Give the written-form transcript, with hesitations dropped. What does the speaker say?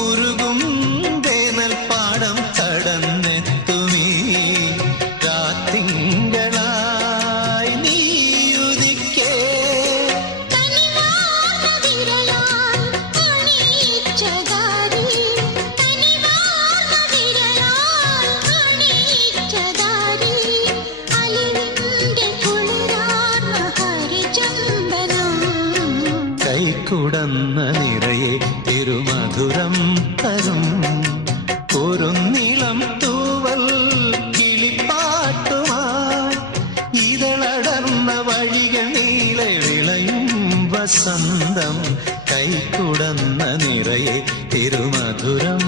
ഉരുകും വേനൽ പാടം കടന്നെത്തുമീ രാത്തിങ്കളായി നീയുദിക്കേ. കൈക്കുടന്ന നിറയെ തിരുമധുരം തരും കുറുനിളം തൂവൽ കിളിപ്പാട്ടുമായി ഇതളടർന്ന വഴികൾ നീളെ വിളയും വസന്തം. കൈക്കുടന്ന നിറയെ തിരുമധുരം